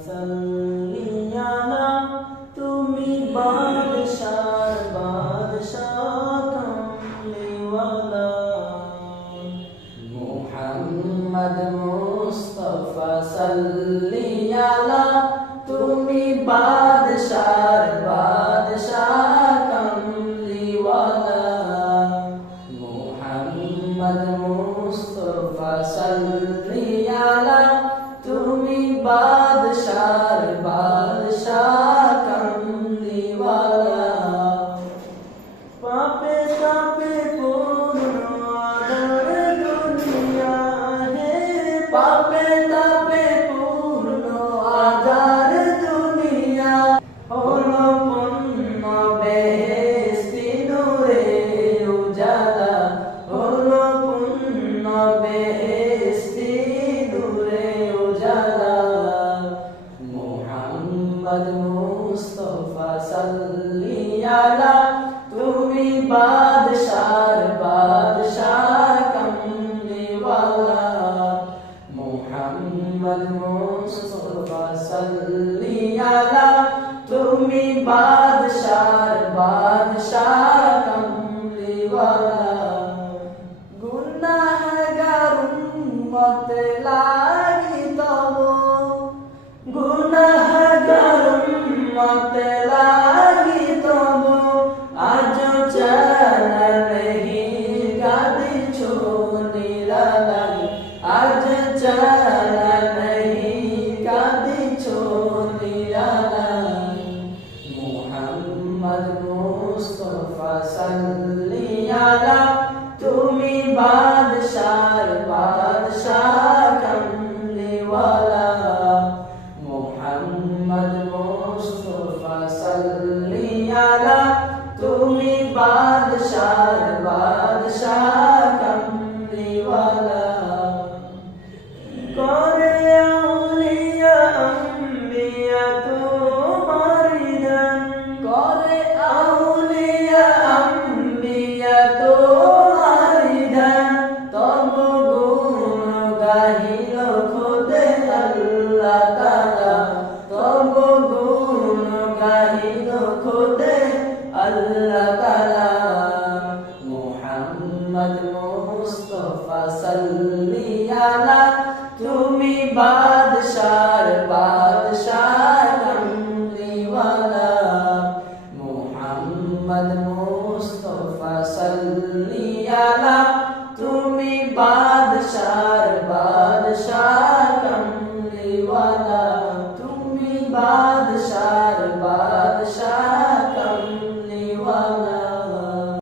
সাল্লি আলা তুমি বাদশার বাদশাহ কামলিওয়ালা মুহাম্মদ মুস্তাফা সাল্লি আলা তুমি বাদশার বাদশাহ কামলিওয়ালা মুহাম্মদ মুস্তাফা সাল্লি আলা তুমি বাদশার বাদশাহ কামলিওয়ালা পাপে তাপে পূর্ণ আধার দুনিয়া হে পাপে তাপে পূর্ণ আধার দুনিয়া হলো পূর্ণ বেহেশতি নূরে উজালা হলো পূর্ণ বেহেশতি নূরে উজালা মুহাম্মদ মুস্তাফা সাল্লি আলা তুমি বাদশার বাদশাহ কামলিওয়ালা মুহাম্মদ মুস্তাফা সাল্লি আলা তুমি বাদশার বাদশাহ কামলিওয়ালা গুনাহগার উম্মত লাগি তব গুনাহগার উম্মত লাগি তব আজ চালা নেহি কাঁদিছো নিরালাই আজ চালা নেহি কাঁদিছো নিরালাই মুহাম্মদ মুস্তাফা সাল্লি আলা তুমি বাদশার বাদশাহ কামলিওয়ালা মুহাম্মদ মুস্তাফা সাল্লি আলা তুমি বাদশার বাদশাহ কামলিওয়ালা করে আউলিয়া আম্বিয়া তোমারি দান করে আউলিয়া আম্বিয়া তোমারি দান তব গুণ গাহিল খোদে আল্লাহ তাআলা তব গুণ গাহিল খোদে আল্লাহ তাআলা মুহাম্মদ মুস্তাফা সাল্লি আলা তুমি বাদশার বাদশাহ কামলিওয়ালা মুহাম্মদ মুস্তাফা সাল্লি আলা তুমি বাদশার বাদশাহ কামলিওয়ালা তুমি বাদশার বাদশাহ